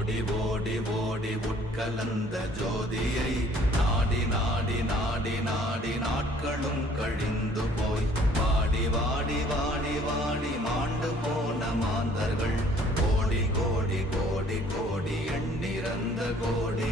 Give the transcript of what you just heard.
ஓடி ஓடி ஓடி உட்கலந்த ஜோதியை நாடி நாடி நாடி நாடி நாட்களும் கழிந்து போய் வாடி வாடி வாடி வாடி மாண்டு போன மாந்தர்கள் கோடி கோடி கோடி கோடி எண்ணிறந்த கோடி